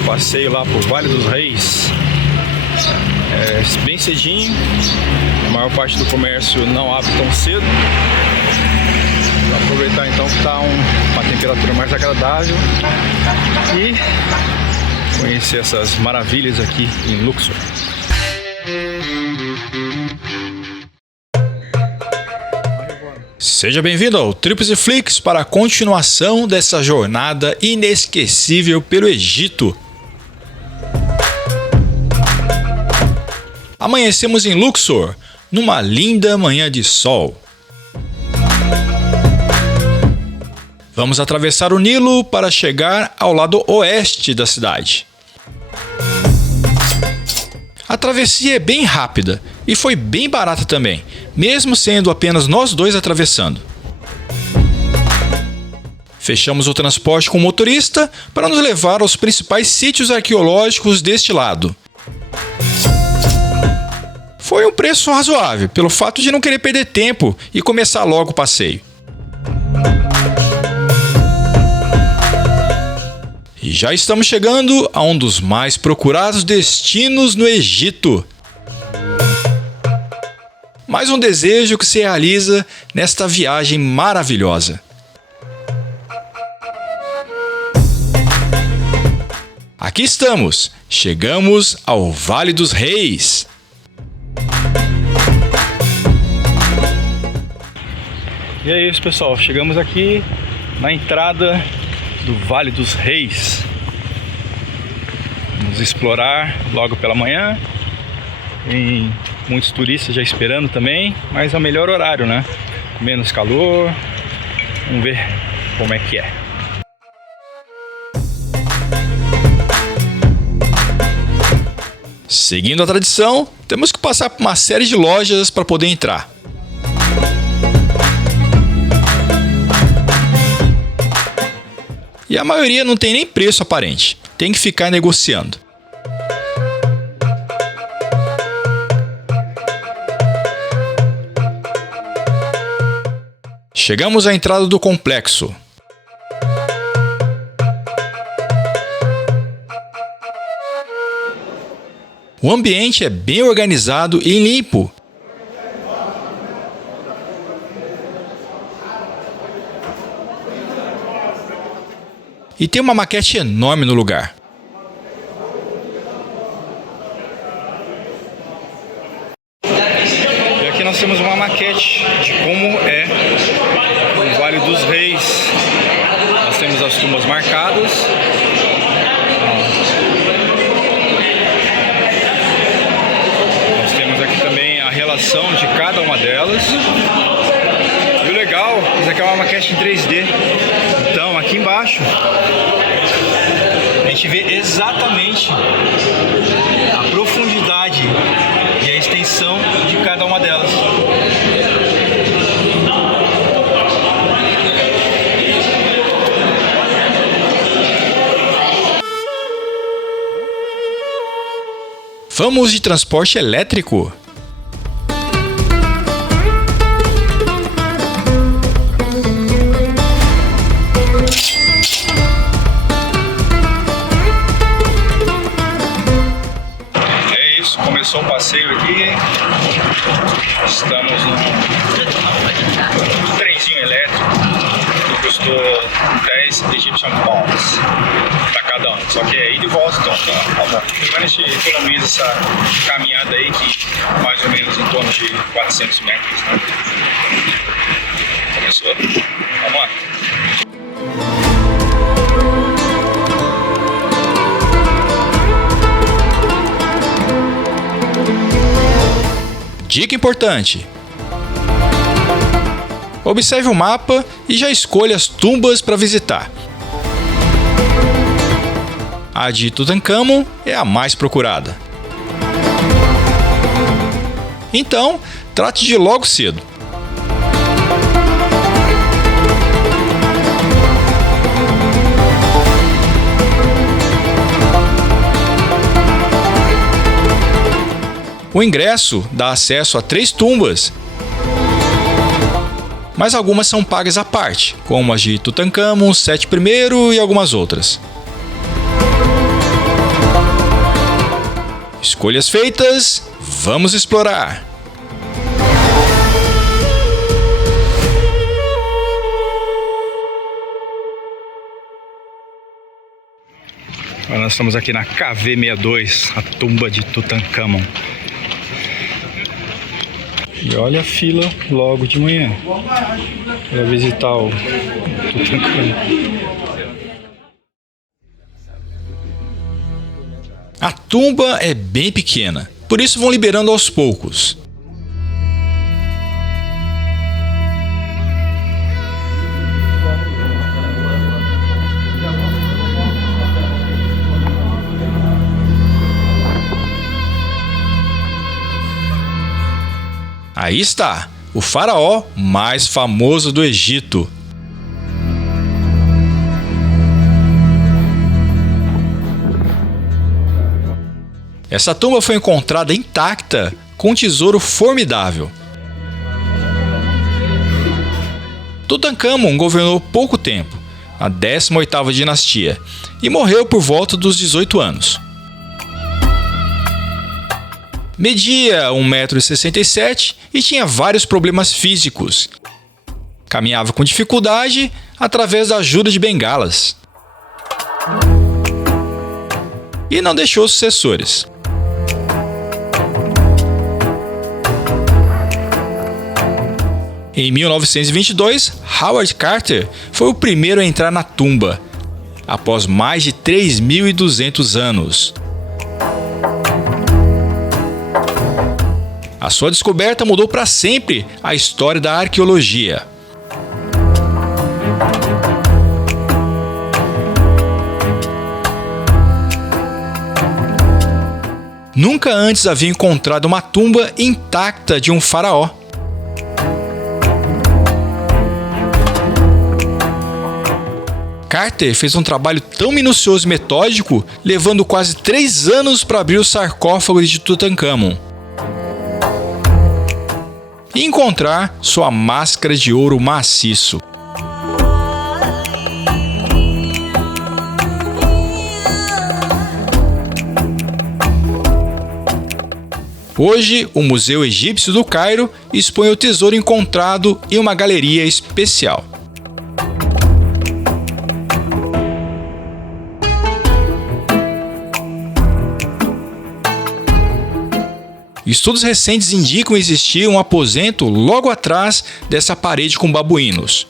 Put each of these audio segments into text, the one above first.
o passeio lá pro Vale dos Reis. Bem cedinho, a maior parte do comércio não abre tão cedo. Vou aproveitar então que está uma temperatura mais agradável e conhecer essas maravilhas aqui em Luxor. Seja bem-vindo ao Trips e Flicks para a continuação dessa jornada inesquecível pelo Egito. Amanhecemos em Luxor, numa linda manhã de sol. Vamos atravessar o Nilo para chegar ao lado oeste da cidade. A travessia é bem rápida e foi bem barata também, mesmo sendo apenas nós dois atravessando. Fechamos o transporte com o motorista para nos levar aos principais sítios arqueológicos deste lado. Foi um preço razoável, pelo fato de não querer perder tempo e começar logo o passeio. E já estamos chegando a um dos mais procurados destinos no Egito. Mais um desejo que se realiza nesta viagem maravilhosa. Aqui estamos, chegamos ao Vale dos Reis. E é isso, pessoal, chegamos aqui na entrada do Vale dos Reis. Vamos explorar logo pela manhã. Tem muitos turistas já esperando também, mas é o melhor horário, né? Menos calor. Vamos ver como é que é. Seguindo a tradição, temos que passar por uma série de lojas para poder entrar. E a maioria não tem nem preço aparente, tem que ficar negociando. Chegamos à entrada do complexo. O ambiente é bem organizado e limpo. E tem uma maquete enorme no lugar. E aqui nós temos uma maquete de como é o Vale dos Reis. Nós temos as tumbas marcadas. Nós temos aqui também a relação de cada uma delas. E o legal, isso aqui é uma maquete em 3D. Então, aqui embaixo, a gente vê exatamente a profundidade e a extensão de cada uma delas. Vamos de transporte elétrico. Começou o passeio aqui, estamos num trenzinho elétrico que custou 10 Egyptian Pounds para cada um, só que é ida e volta, então tá bom. Pelo menos a gente economiza essa caminhada aí que mais ou menos em torno de 400 metros, né? Começou, vamos lá. Dica importante: observe o mapa e já escolha as tumbas para visitar. A de Tutankhamon é a mais procurada. Então, trate de ir logo cedo. O ingresso dá acesso a 3 tumbas, mas algumas são pagas à parte, como as de Tutankhamon, Sete I e algumas outras. Escolhas feitas, vamos explorar! Agora nós estamos aqui na KV62, a tumba de Tutankhamon. E olha a fila logo de manhã para visitar o Tutankhamon. A tumba é bem pequena, por isso vão liberando aos poucos. Aí está, o faraó mais famoso do Egito. Essa tumba foi encontrada intacta, com um tesouro formidável. Tutankhamon governou pouco tempo, a 18ª dinastia, e morreu por volta dos 18 anos. Media 1,67 m e tinha vários problemas físicos. Caminhava com dificuldade através da ajuda de bengalas. E não deixou sucessores. Em 1922, Howard Carter foi o primeiro a entrar na tumba, após mais de 3.200 anos. A sua descoberta mudou para sempre a história da arqueologia. Nunca antes havia encontrado uma tumba intacta de um faraó. Carter fez um trabalho tão minucioso e metódico, levando quase 3 anos para abrir o sarcófago de Tutankhamon e encontrar sua máscara de ouro maciço. Hoje, o Museu Egípcio do Cairo expõe o tesouro encontrado em uma galeria especial. Estudos recentes indicam existir um aposento logo atrás dessa parede com babuínos.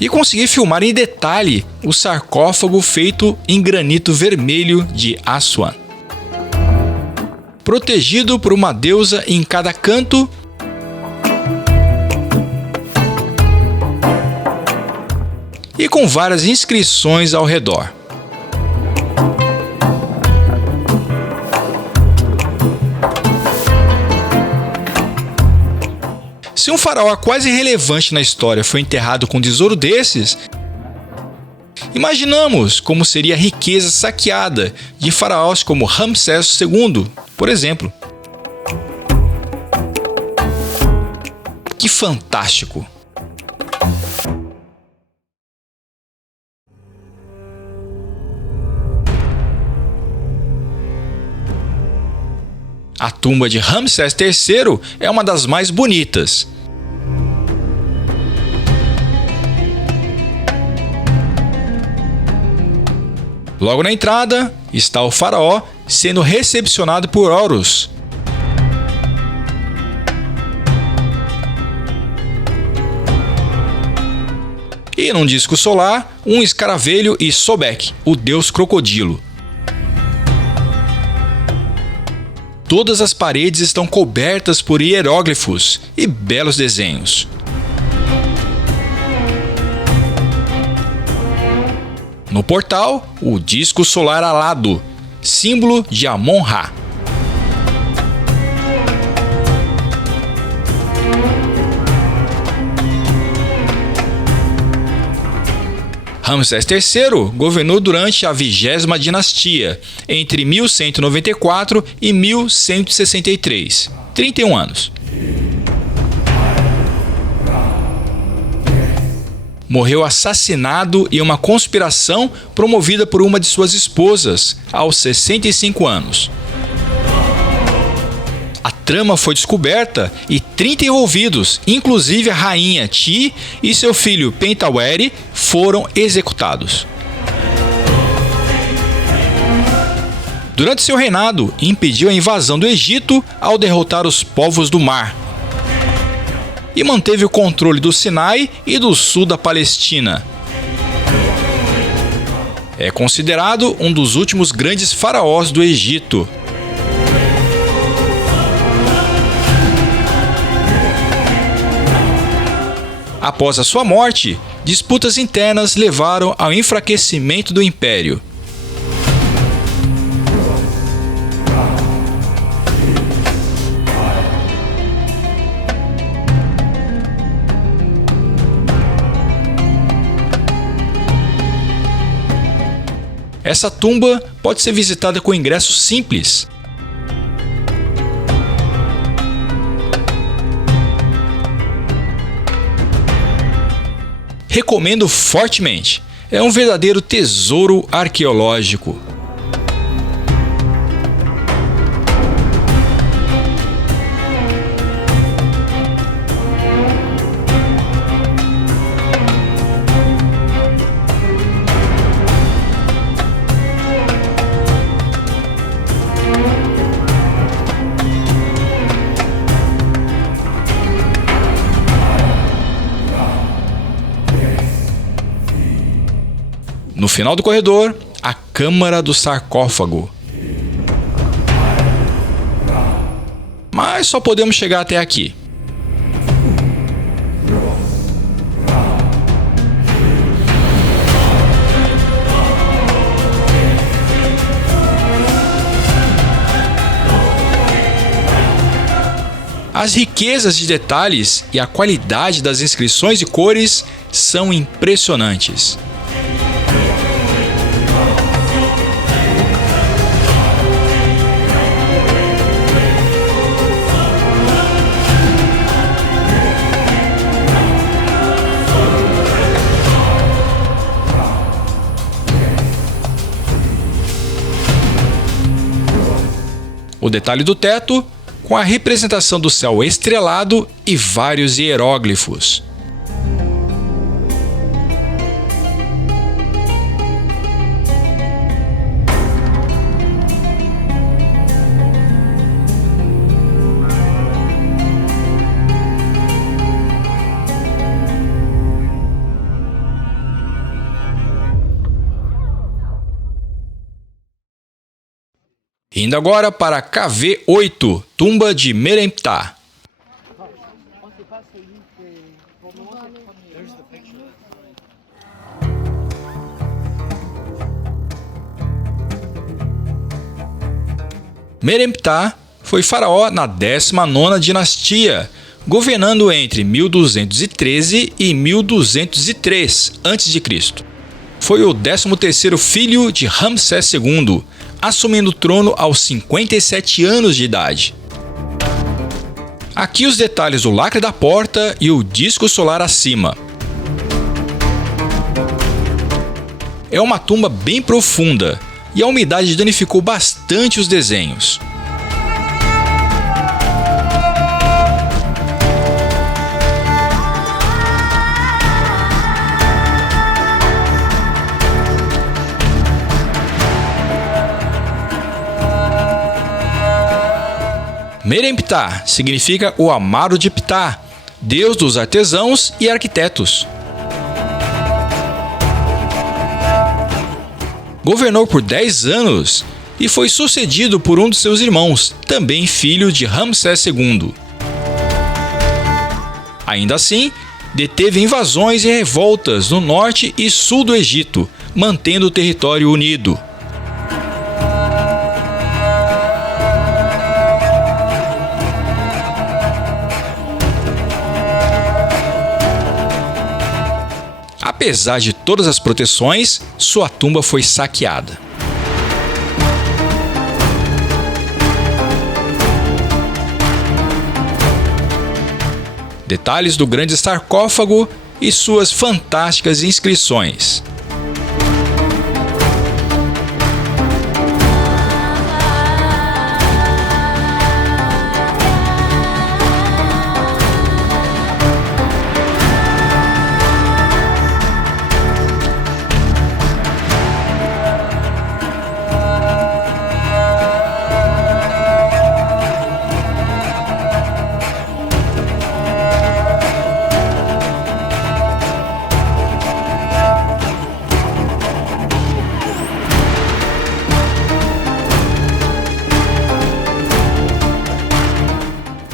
E consegui filmar em detalhe o sarcófago feito em granito vermelho de Aswan. Protegido por uma deusa em cada canto, e com várias inscrições ao redor. Se um faraó quase relevante na história foi enterrado com um tesouro desses, imaginamos como seria a riqueza saqueada de faraós como Ramsés II, por exemplo. Que fantástico! A tumba de Ramsés III é uma das mais bonitas. Logo na entrada está o faraó sendo recepcionado por Horus. E num disco solar, um escaravelho e Sobek, o deus crocodilo. Todas as paredes estão cobertas por hieróglifos e belos desenhos. No portal, o disco solar alado, símbolo de Amon-Ra. Ramsés III governou durante a 20ª dinastia, entre 1194 e 1163, 31 anos. morreu assassinado em uma conspiração promovida por uma de suas esposas, aos 65 anos. A trama foi descoberta e 30 envolvidos, inclusive a rainha Ti e seu filho Pentaweret, foram executados. Durante seu reinado, impediu a invasão do Egito ao derrotar os povos do mar e manteve o controle do Sinai e do sul da Palestina. É considerado um dos últimos grandes faraós do Egito. Após a sua morte, disputas internas levaram ao enfraquecimento do império. Essa tumba pode ser visitada com ingresso simples. Recomendo fortemente. É um verdadeiro tesouro arqueológico. No final do corredor, a câmara do sarcófago. Mas só podemos chegar até aqui. As riquezas de detalhes e a qualidade das inscrições e cores são impressionantes. O detalhe do teto, com a representação do céu estrelado e vários hieróglifos. Indo agora para KV8, tumba de Meremptah. Meremptah foi faraó na 19ª dinastia, governando entre 1213 e 1203 a.C. Foi o 13º filho de Ramsés II, assumindo o trono aos 57 anos de idade. Aqui os detalhes do lacre da porta e o disco solar acima. É uma tumba bem profunda e a umidade danificou bastante os desenhos. Meremptah significa o amado de Ptah, deus dos artesãos e arquitetos. Governou por 10 anos e foi sucedido por um de seus irmãos, também filho de Ramsés II. Ainda assim, deteve invasões e revoltas no norte e sul do Egito, mantendo o território unido. Apesar de todas as proteções, sua tumba foi saqueada. Detalhes do grande sarcófago e suas fantásticas inscrições.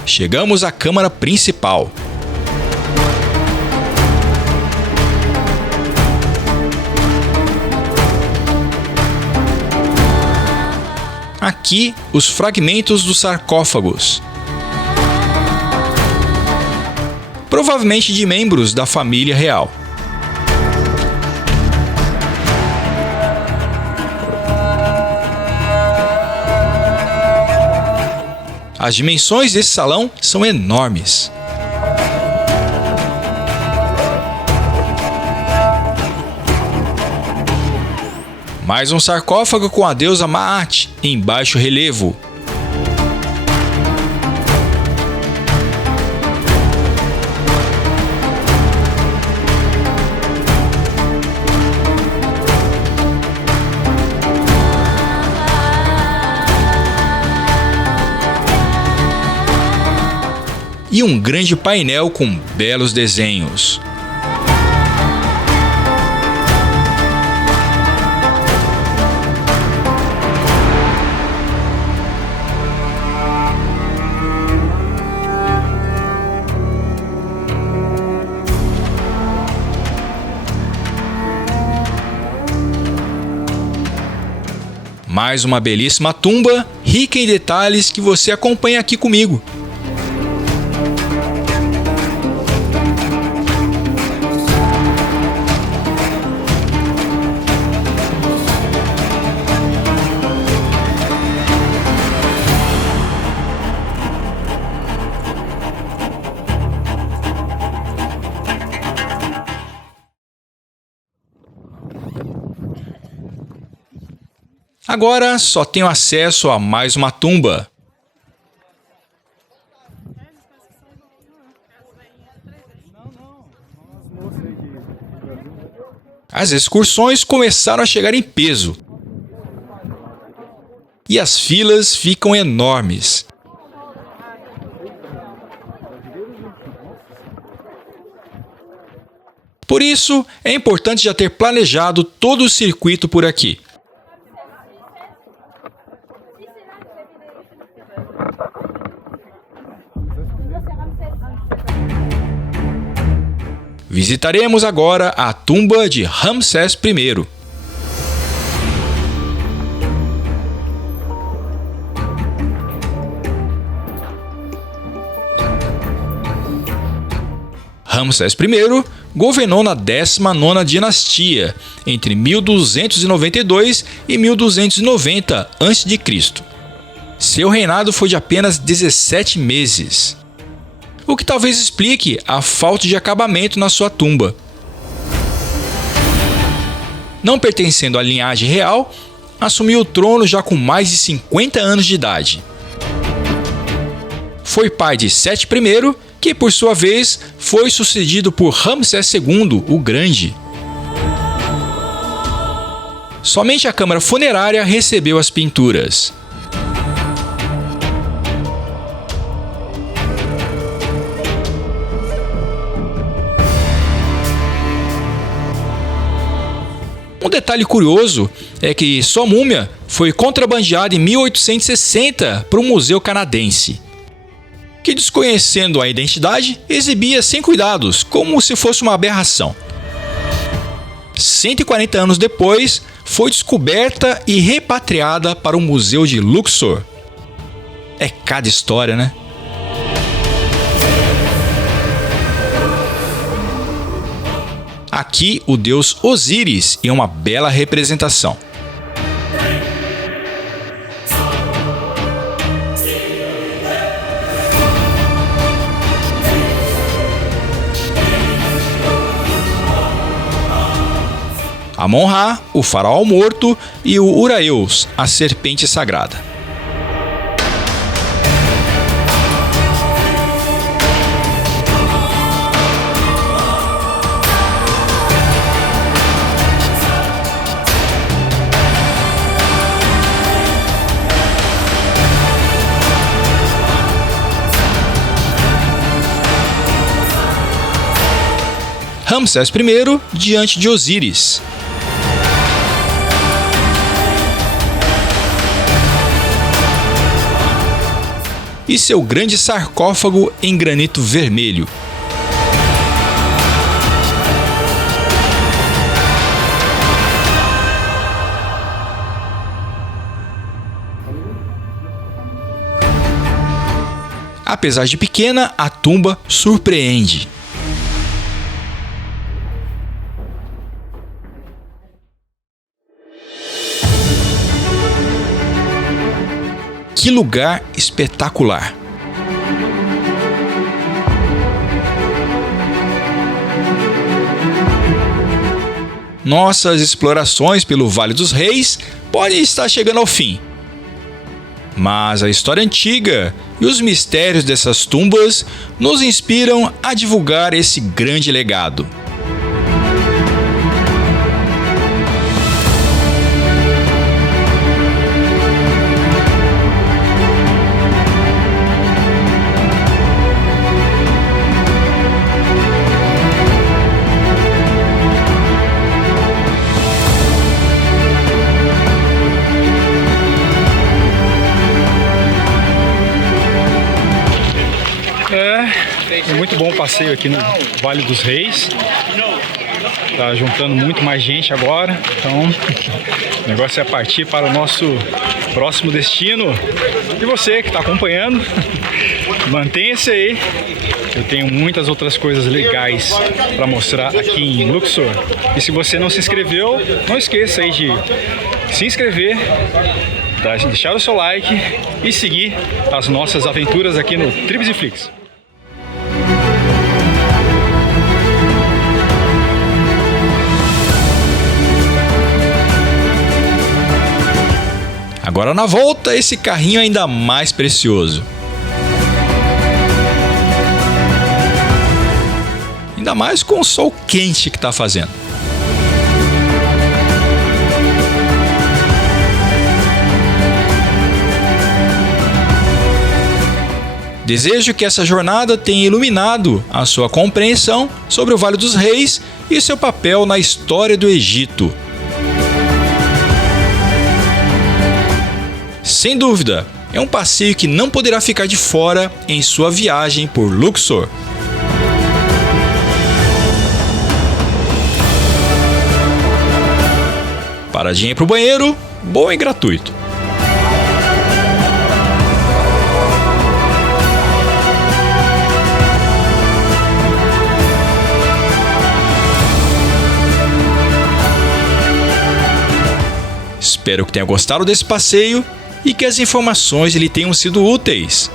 Chegamos à câmara principal. Aqui, os fragmentos dos sarcófagos, provavelmente de membros da família real. As dimensões desse salão são enormes. Mais um sarcófago com a deusa Maat em baixo relevo. E um grande painel com belos desenhos. Mais uma belíssima tumba, rica em detalhes que você acompanha aqui comigo. Agora só tenho acesso a mais uma tumba. As excursões começaram a chegar em peso. E as filas ficam enormes. Por isso, é importante já ter planejado todo o circuito por aqui. Visitaremos agora a tumba de Ramsés I. Ramsés I governou na 19ª dinastia, entre 1292 e 1290 a.C. Seu reinado foi de apenas 17 meses. O que talvez explique a falta de acabamento na sua tumba. Não pertencendo à linhagem real, assumiu o trono já com mais de 50 anos de idade. Foi pai de Sete I, que por sua vez foi sucedido por Ramsés II, o Grande. Somente a câmara funerária recebeu as pinturas. Um detalhe curioso é que sua múmia foi contrabandeada em 1860 para um museu canadense, que, desconhecendo a identidade, exibia sem cuidados, como se fosse uma aberração. 140 anos depois, foi descoberta e repatriada para o Museu de Luxor. É cada história, né? Aqui, o deus Osíris em uma bela representação. Amon-Ra, o faraó morto, e o Uraeus, a serpente sagrada. Ramsés I diante de Osíris. E seu grande sarcófago em granito vermelho. Apesar de pequena, a tumba surpreende. Que lugar espetacular! Nossas explorações pelo Vale dos Reis podem estar chegando ao fim. Mas a história antiga e os mistérios dessas tumbas nos inspiram a divulgar esse grande legado. É muito bom o passeio aqui no Vale dos Reis. Tá juntando muito mais gente agora. Então, o negócio é partir para o nosso próximo destino. E você que está acompanhando, mantenha-se aí. Eu tenho muitas outras coisas legais para mostrar aqui em Luxor. E se você não se inscreveu, não esqueça aí de se inscrever, deixar o seu like e seguir as nossas aventuras aqui no Tribes e Flix. Agora na volta, esse carrinho ainda mais precioso. Ainda mais com o sol quente que está fazendo. Desejo que essa jornada tenha iluminado a sua compreensão sobre o Vale dos Reis e seu papel na história do Egito. Sem dúvida, é um passeio que não poderá ficar de fora em sua viagem por Luxor. Paradinha para o banheiro, bom e gratuito. Espero que tenha gostado desse passeio e que as informações lhe tenham sido úteis.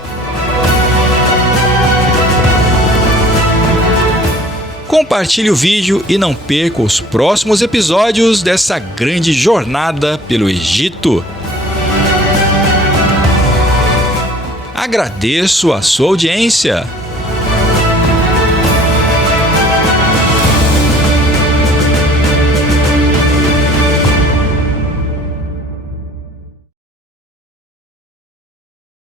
Compartilhe o vídeo e não perca os próximos episódios dessa grande jornada pelo Egito. Agradeço a sua audiência.